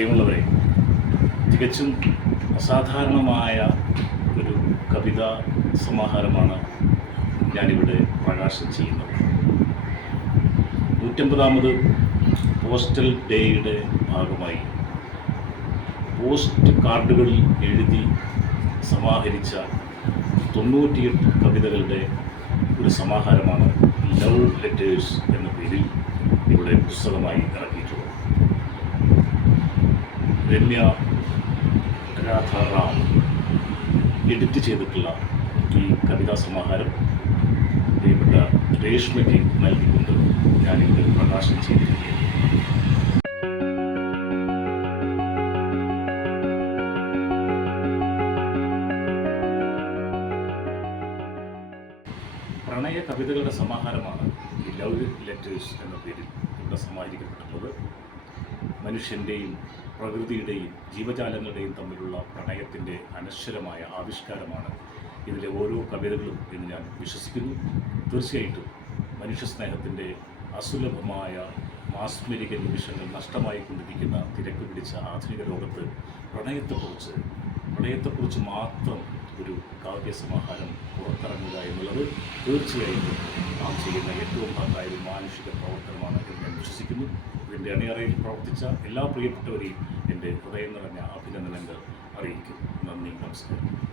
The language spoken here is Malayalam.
പ്രിയമുള്ളവരെ തികച്ചും അസാധാരണമായ ഒരു കവിതാ സമാഹാരമാണ് ഞാനിവിടെ പ്രകാശനം ചെയ്യുന്നത്. നൂറ്റമ്പതാമത് പോസ്റ്റൽ ഡേയുടെ ഭാഗമായി പോസ്റ്റ് കാർഡുകളിൽ എഴുതി സമാഹരിച്ച തൊണ്ണൂറ്റിയെട്ട് കവിതകളുടെ ഒരു സമാഹാരമാണ് ലവ് ലെറ്റേഴ്സ് എന്ന പേരിൽ ഇവിടെ പുസ്തകമായി ഇറക്കിയിട്ടുള്ളത് രമ്യ രാധാറാം എഡിറ്റ് ചെയ്തിട്ടുള്ള ഈ കവിതാ സമാഹാരം പ്രിയപ്പെട്ട രേഷ്മയ്ക്ക് നൽകിക്കൊണ്ട് ഞാനിവിടെ പ്രകാശനം ചെയ്തിരിക്കുകയാണ് പ്രണയ കവിതകളുടെ സമാഹാരമാണ് ഈ ലവ് ലെറ്റേഴ്സ് എന്ന പേരിൽ ഇവിടെ സമാഹരിക്കപ്പെട്ടിട്ടുള്ളത്. മനുഷ്യന്റെയും പ്രകൃതിയുടെയും ജീവജാലങ്ങളുടെയും തമ്മിലുള്ള പ്രണയത്തിന്റെ അനശ്വരമായ ആവിഷ്കാരമാണ് ഇതിലെ ഓരോ കവിതകളും എന്ന് ഞാൻ വിശ്വസിക്കുന്നു. തീർച്ചയായിട്ടും മനുഷ്യ സ്നേഹത്തിന്റെ അസുലഭമായ മാസ്മരിക നിമിഷങ്ങൾ നഷ്ടമായി കൊണ്ടിരിക്കുന്ന തിരക്ക് പിടിച്ച ആധുനിക ലോകത്ത് പ്രണയത്തെക്കുറിച്ച് പ്രണയത്തെക്കുറിച്ച് മാത്രം ഒരു കാവ്യസമാഹാരം പുറത്തിറങ്ങുക എന്നുള്ളത് തീർച്ചയായിട്ടും നാം ചെയ്യുന്ന ഏറ്റവും മഹത്തായ ഒരു മാനുഷിക പ്രവർത്തനമാണ്. വിശ്വസിക്കുന്നു. ഇതിന്റെ അണിയറയിൽ പ്രവർത്തിച്ച എല്ലാ പ്രിയപ്പെട്ടവരെയും എന്റെ ഹൃദയം നിറഞ്ഞ അഭിനന്ദനങ്ങൾ അറിയിക്കും നന്ദി നമസ്കാരം.